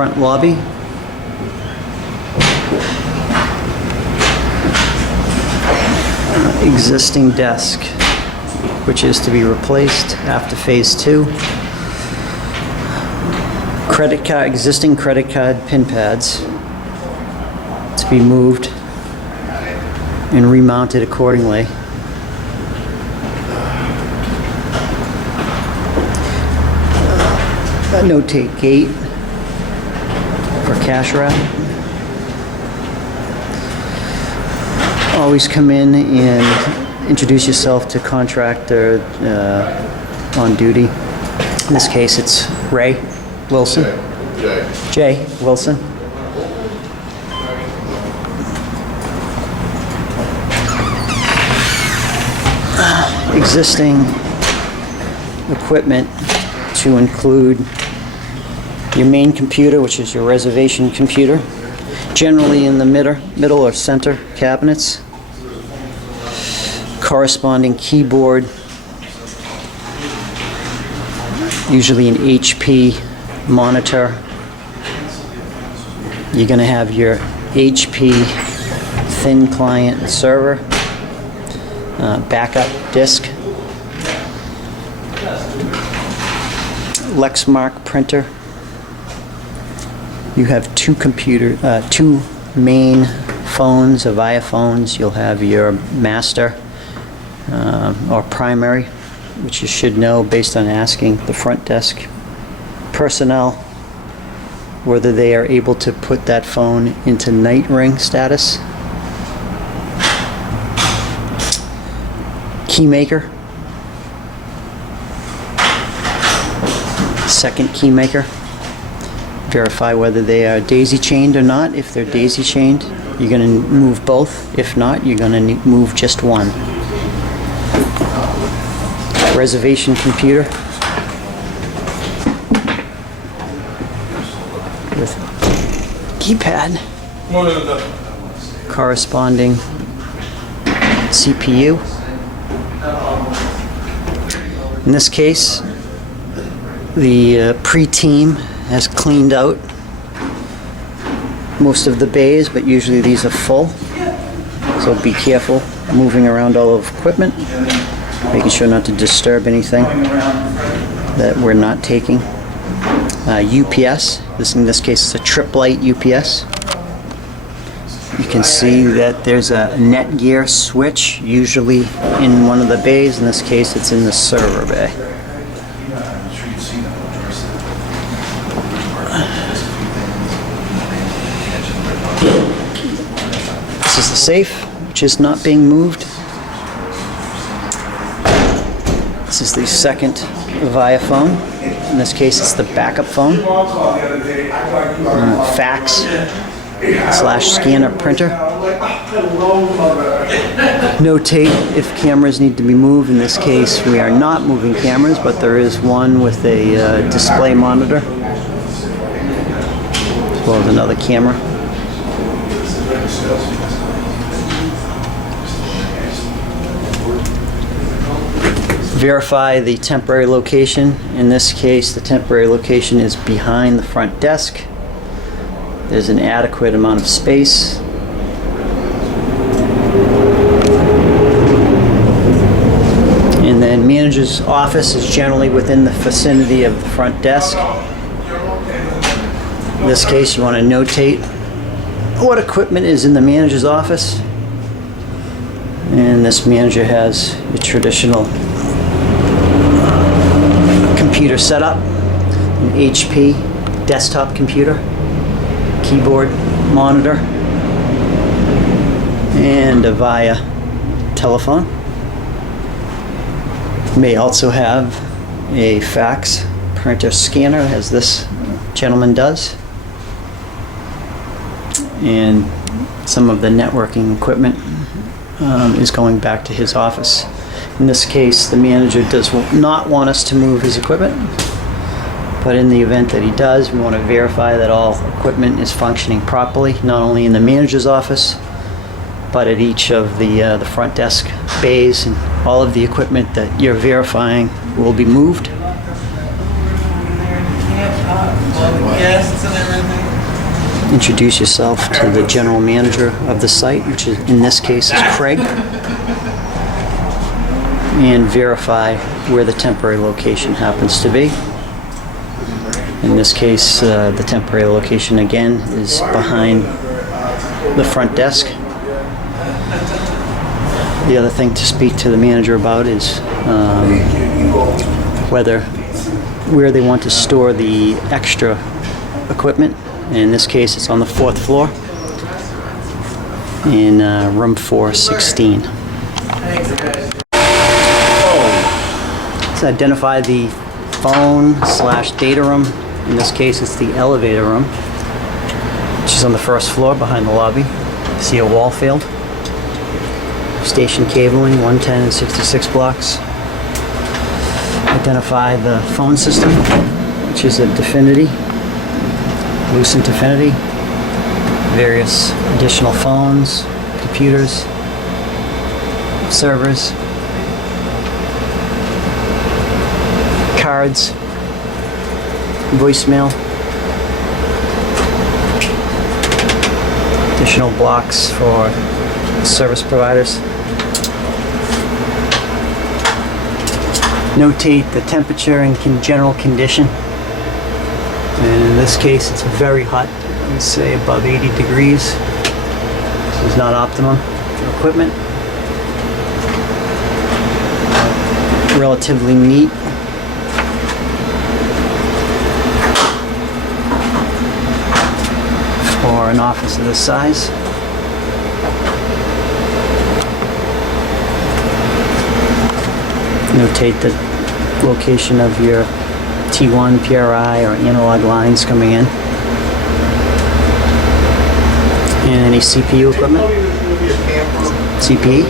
front lobby. Existing desk, which is to be replaced after phase 2. Existing credit card pin pads to be moved and remounted accordingly. Notate gate for cash wrap. Always come in and introduce yourself to contractor on duty. In this case, it's Ray Wilson. Jay Wilson. Existing equipment to include your main computer, which is your reservation computer, generally in the middle or center cabinets. Corresponding keyboard, usually an HP monitor. You're going to have your HP thin client server, backup disk, Lexmark printer. You have two main phones, Avaya phones. You'll have your master or primary, which you should know based on asking the front desk personnel whether they are able to put that phone into night ring status. Keymaker. Second keymaker. Verify whether they are daisy chained or not. If they're daisy chained, you're going to move both. If not, you're going to move just one. Reservation computer with keypad, corresponding CPU. In this case, the pre-team has cleaned out most of the bays, but usually these are full, so be careful moving around all of equipment, making sure not to disturb anything that we're not taking. UPS, in this case is a trip-light UPS. You can see that there's a Netgear switch, usually in one of the bays. In this case, it's in the server bay. This is the safe, which is not being moved. This is the second Avaya phone. In this case, it's the backup phone. Fax / scanner printer. Notate if cameras need to be moved. In this case, we are not moving cameras, but there is one with a display monitor, as well as another camera. Verify the temporary location. In this case, the temporary location is behind the front desk. There's an adequate amount of space. And then manager's office is generally within the vicinity of the front desk. In this case, you want to notate what equipment is in the manager's office. And this manager has a traditional computer setup, an HP desktop computer, keyboard, monitor, and a Avaya telephone. May also have a fax printer scanner, as this gentleman does, and some of the networking equipment is going back to his office. In this case, the manager does not want us to move his equipment, but in the event that he does, we want to verify that all equipment is functioning properly, not only in the manager's office, but at each of the front desk bays, and all of the equipment that you're verifying will be moved. guests and everything. Introduce yourself to the general manager of the site, which is, in this case, is Craig, and verify where the temporary location happens to be. In this case, the temporary location again is behind the front desk. The other thing to speak to the manager about is where they want to store the extra equipment. In this case, it's on the 4th floor in room 416. Let's identify the phone/data room. In this case, it's the elevator room, which is on the 1st floor behind the lobby. See a wall field. Station cabling, 110 and 66 blocks. Identify the phone system, which is a Definity, Lucent Definity. Various additional phones, computers, servers, cards, voicemail, additional blocks for service providers. Notate the temperature and general condition. And in this case, it's very hot. Let's say above 80 degrees. This is not optimum for equipment. Relatively neat. For an office of this size. Notate the location of your T1, PRI, or analog lines coming in. And any CPU equipment. CPE.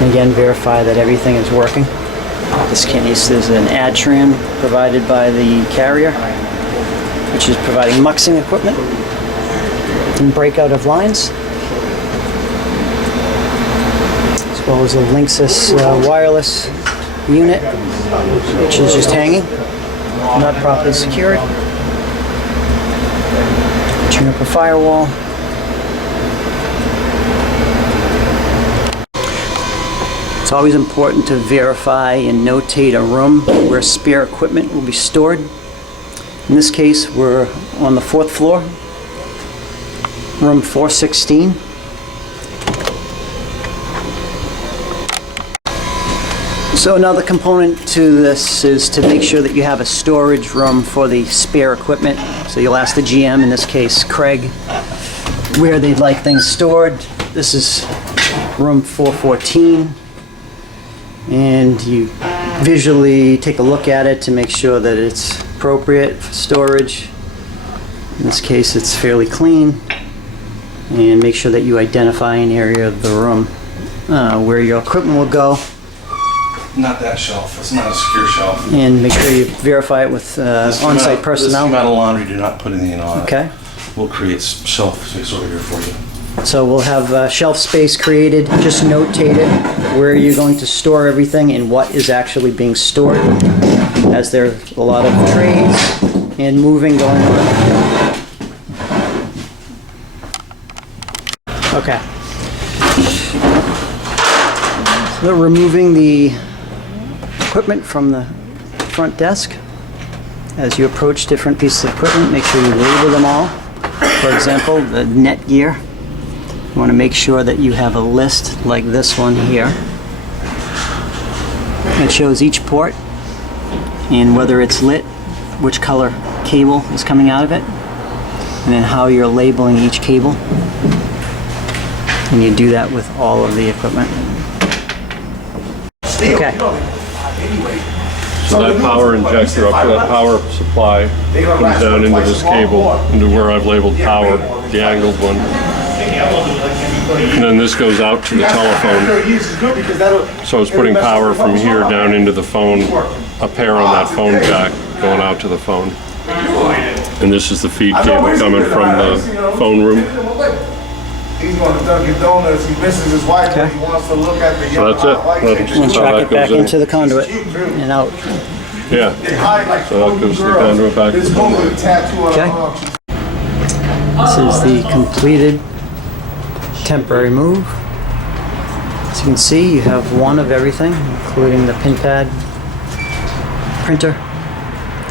And again, verify that everything is working. In this case, there's an AdTran provided by the carrier, which is providing muxing equipment and breakout of lines, as well as a Linksys wireless unit, which is just hanging, not properly secured. Turn up a firewall. It's always important to verify and notate a room where spare equipment will be stored. In this case, we're on the 4th floor, room 416. So another component to this is to make sure that you have a storage room for the spare equipment. So you'll ask the GM, in this case Craig, where they'd like things stored. This is room 414. And you visually take a look at it to make sure that it's appropriate for storage. In this case, it's fairly clean. And make sure that you identify an area of the room where your equipment will go. Not that shelf. It's not a secure shelf. And make sure you verify it with on-site personnel. This amount of laundry, do not put anything on it. Okay. We'll create shelf space over here for you. So we'll have shelf space created. Just notate it where you're going to store everything and what is actually being stored, as there's a lot of trays and moving going on. Okay. So removing the equipment from the front desk. As you approach different pieces of equipment, make sure you label them all. For example, the net gear. You want to make sure that you have a list like this one here. It shows each port and whether it's lit, which color cable is coming out of it, and then how you're labeling each cable. And you do that with all of the equipment. Okay. So that power injector up to that power supply comes down into this cable, into where I've labeled power, the angled one. And then this goes out to the telephone. So it's putting power from here down into the phone, a pair on that phone jack going out to the phone. And this is the feed cable coming from the phone room. He's going to Dunkin' Donuts. He misses his wife, but he wants to look at the So young that's it. white That's- chick. And So track that it back goes in. into the conduit Cute, too. and out. Yeah. They hide like So that little goes to the girls. conduit back to This the woman conduit. with a tattoo on her Okay. arm. This is the completed temporary move. As you can see, you have one of everything, including the pin pad, printer,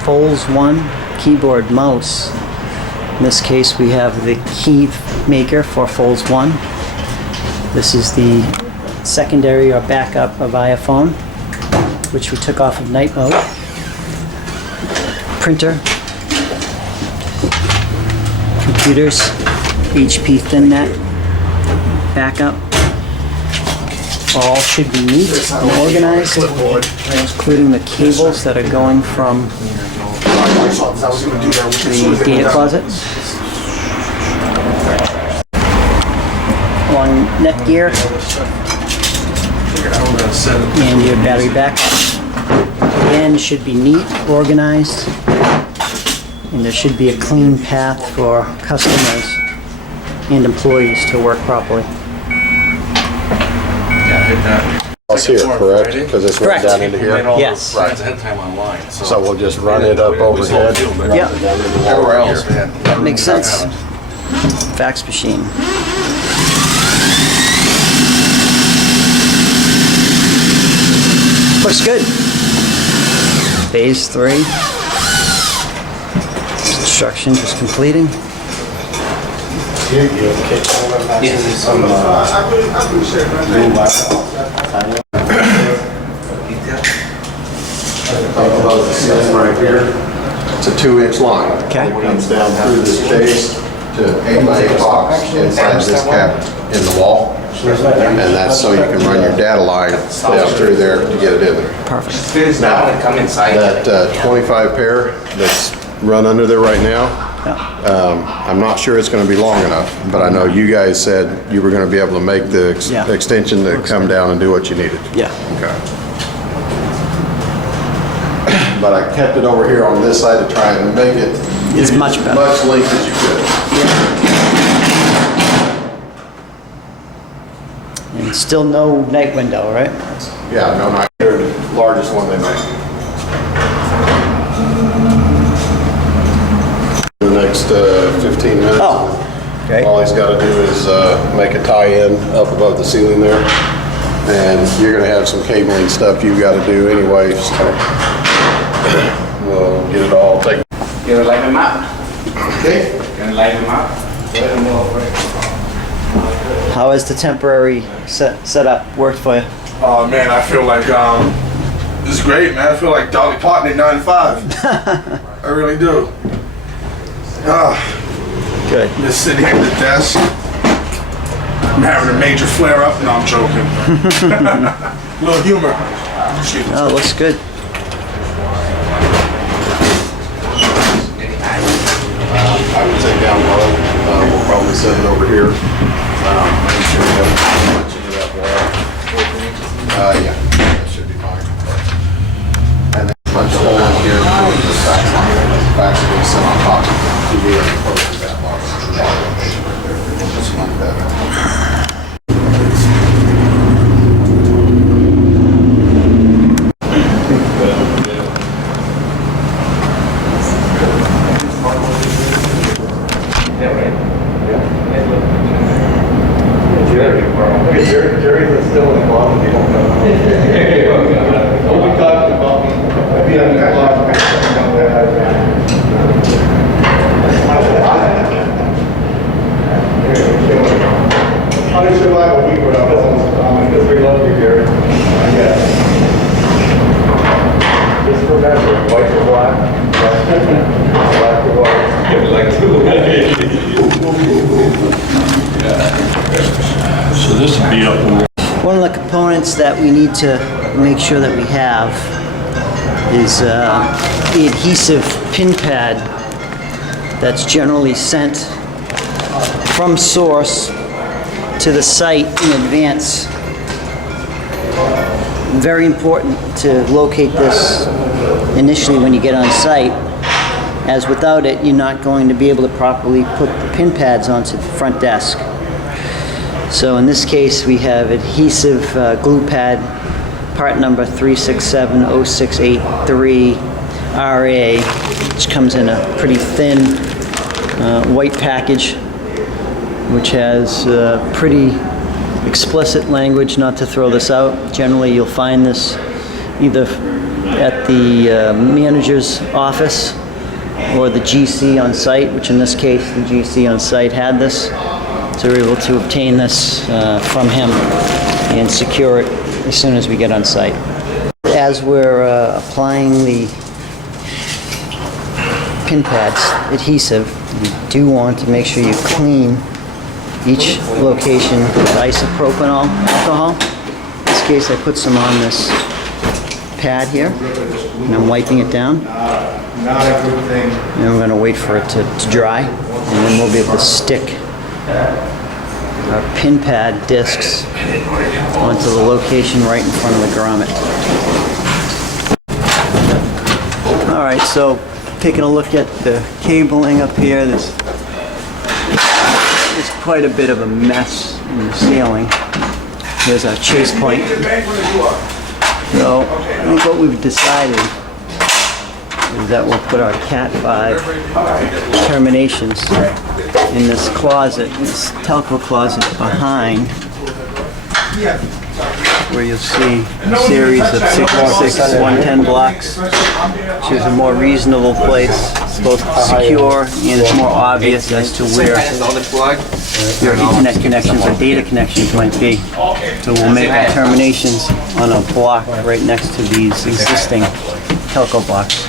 folds one, keyboard, mouse. In this case, we have the key maker for folds one. This is the secondary or backup of iPhone, which we took off of night mode. Printer, computers, HP ThinNet, backup. All should be neat and organized, including the cables that are going from the data closet. One Netgear and your battery backup. Again, should be neat, organized, and there should be a clean path for customers and employees to work properly. It's here, correct? Because it's right Correct. down into here? Yes. Right. It's ahead of time online, so. So we'll just run it up overhead? Yep, Everywhere else, man. makes sense. Fax machine. Looks good. Phase 3. Construction just completing. Right here. It's a 2-inch line. Okay. It comes down through this chase to 8 by 8 box inside this cabinet in the wall. And that's so you can run your data line down through there to get it in there. Perfect. Now, that 25 pair that's run under there right now, I'm not sure it's going to be long enough, but I know you guys said you were going to be able to make the Yeah. extension to come down and do what you needed. Yeah. Okay. But I kept it over here on this side to try and make it It's much better. much length as you could. And still no night window, right? Yeah, no, not here, the largest one they make. The next 15 minutes. Oh, okay. All he's got to do is make a tie-in up above the ceiling there. And you're going to have some cabling stuff you've got to do anyway, so we'll get it all taken. You gonna light him up? Okay. Gonna light him up? How has the temporary setup worked for you? Oh man, I feel like it's great, man. I feel like Dolly Parton in '95. I really do. Good. Just sitting at the desk. I'm having a major flare up. No, I'm joking. Little humor. Excuse me. Oh, looks good. I would say down low. We'll probably set it over here. Make sure we don't put much into that wall. Yeah, that should be fine. And then punch a hole in here. Just fax it and sit on top. To be able to close that box. Just like that. Jerry's still in the closet. You don't know. We talked about me. I'd be on the How did you survive a week without us? Because we love you, Jerry. Just remember, white or black, black or white. Like So this would be up in One of the components that we need to make sure that we have is the adhesive pin pad that's generally sent from source to the site in advance. Very important to locate this initially when you get on site, as without it you're not going to be able to properly put the pin pads onto the front desk. So in this case, we have adhesive glue pad, part number 3670683RA, which comes in a pretty thin white package, which has pretty explicit language not to throw this out. Generally, you'll find this either at the manager's office or the GC on site, which in this case, the GC on site had this. So we're able to obtain this from him and secure it as soon as we get on site. As we're applying the pin pads adhesive, you do want to make sure you clean each location with isopropyl alcohol. In this case, I put some on this pad here, and I'm wiping it down. And I'm going to wait for it to dry, and then we'll be able to stick our pin pad discs onto the location right in front of the grommet. All right, so taking a look at the cabling up here, there's quite a bit of a mess in the ceiling. Here's our chase point. So I think what we've decided is that we'll put our Cat 5 terminations in this closet, this telco closet behind, where you'll see a series of 66 110 blocks, which is a more reasonable place. It's both secure and it's more obvious as to where your internet connections or data connections might be. So we'll make our terminations on a block right next to these existing telco blocks.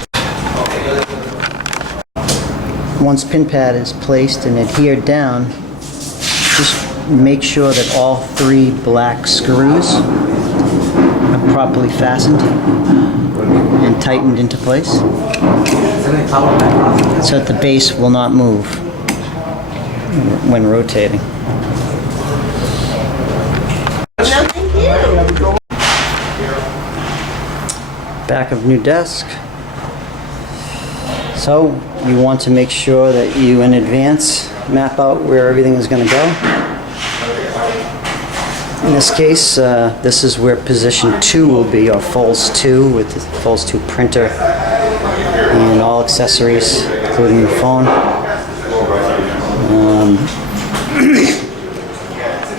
Once pin pad is placed and adhered down, just make sure that all 3 black screws are properly fastened and tightened into place so that the base will not move when rotating. Back of new desk. So you want to make sure that you in advance map out where everything is going to go. In this case, this is where position 2 will be, or Foles 2, with the Foles 2 printer and all accessories, including the phone.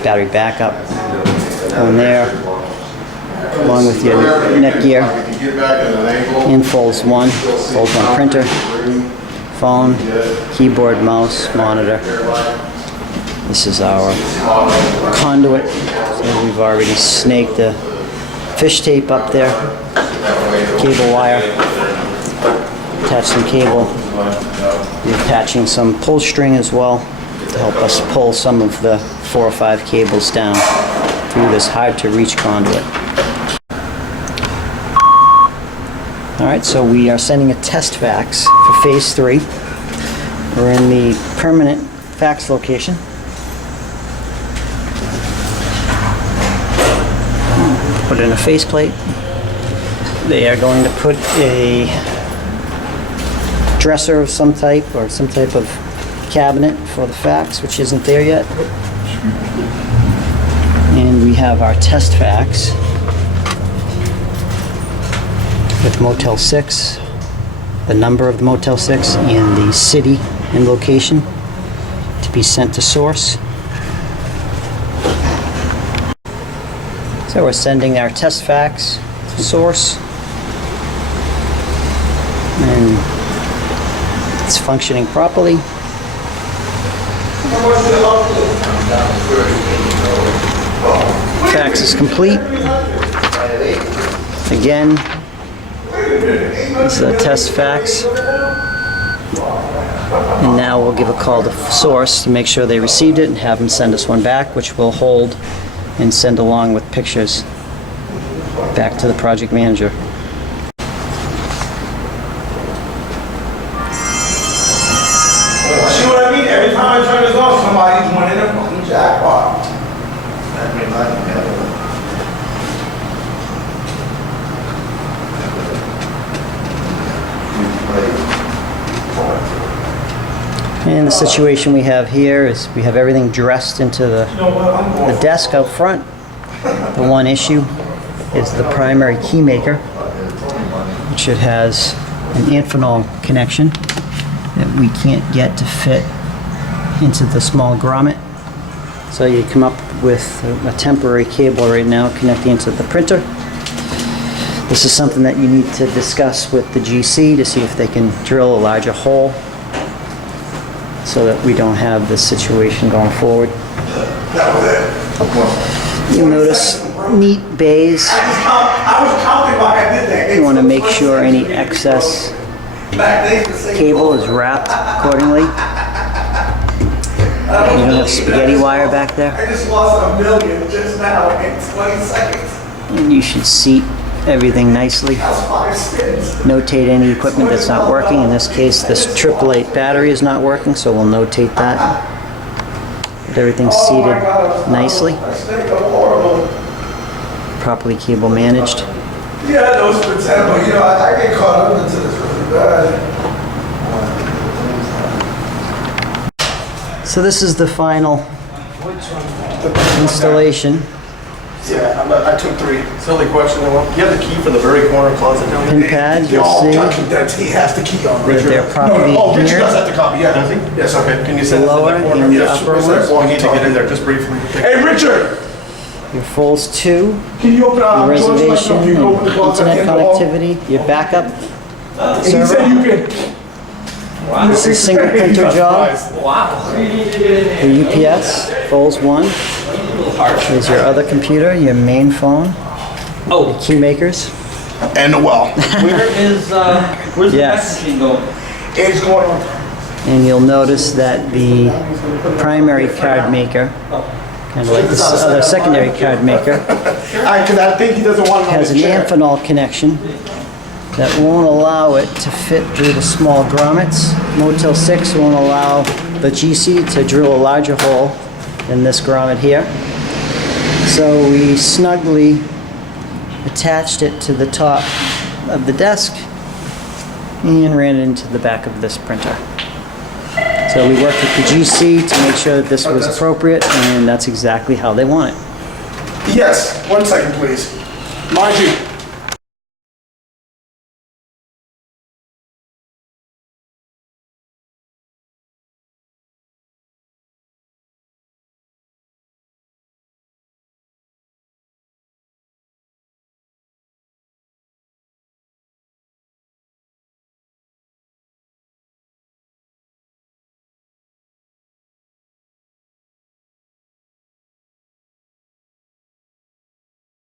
Battery backup on there, along with your Netgear. And Foles 1 printer, phone, keyboard, mouse, monitor. This is our conduit. So we've already snaked the fish tape up there, cable wire, attach some cable. We're attaching some pull string as well to help us pull some of the 4 or 5 cables down through this hard to reach conduit. Alright, so we are sending a test fax for phase 3. We're in the permanent fax location. Put in a faceplate. They are going to put a dresser of some type, or some type of cabinet for the fax, which isn't there yet. And we have our test fax with Motel 6, the number of the Motel 6, and the city and location to be sent to source. So we're sending our test fax to source, and it's functioning properly. Fax is complete. Again, this is a test fax. And now we'll give a call to source to make sure they received it and have them send us one back, which we'll hold and send along with pictures back to the project manager. See what I mean? Every time I turn this off, somebody's winning a fucking jackpot. And the situation we have here is we have everything dressed into the desk out front. The one issue is the primary key maker, which it has an Amphenol connection that we can't get to fit into the small grommet. So you come up with a temporary cable right now connecting into the printer. This is something that you need to discuss with the GC to see if they can drill a larger hole so that we don't have this situation going forward. You'll notice neat bays. I was counting while I did that. You want to make sure any excess cable is wrapped accordingly. You don't have spaghetti wire back there. I just lost $1 million just now in 20 seconds. And you should seat everything nicely. That's 5 spins. Notate any equipment that's not working. In this case, this 888 battery is not working, so we'll notate that. Get everything seated nicely, properly cable managed. Yeah, I know it's pretend, but you know, I get caught up into this really bad. So this is the final installation. Yeah, I took 3. Silly question, do you have the key for the very corner closet down there? Pin pads, They you'll all see touch it, that he has the key on. that they're properly Oh, Richard here. does have the copy, yeah. Does he? Yes, okay. Can you The send us in lower the corner? and the Yes, upper where's that? ones. Well, we need to get in there just briefly. Hey, Richard, Your folds 2, can you open your George, reservation, can you open the and closet at the internet end of the hall? connectivity, your backup And he said server. you can. This is single printer job. Your UPS, folds 1. There's your other computer, your main phone. Your key makers. And the well. Where's the Yes. fax machine going? It's going on. And you'll notice that the primary card maker, kind of like this other secondary card maker, Because I think he doesn't want it on has his an chair. Amphenol connection that won't allow it to fit through the small grommets. Motel6 won't allow the GC to drill a larger hole than this grommet here. So we snugly attached it to the top of the desk and ran it into the back of this printer. So we worked with the GC to make sure that this was appropriate, and that's exactly how they want it. Yes, 1 second, please. Mind you,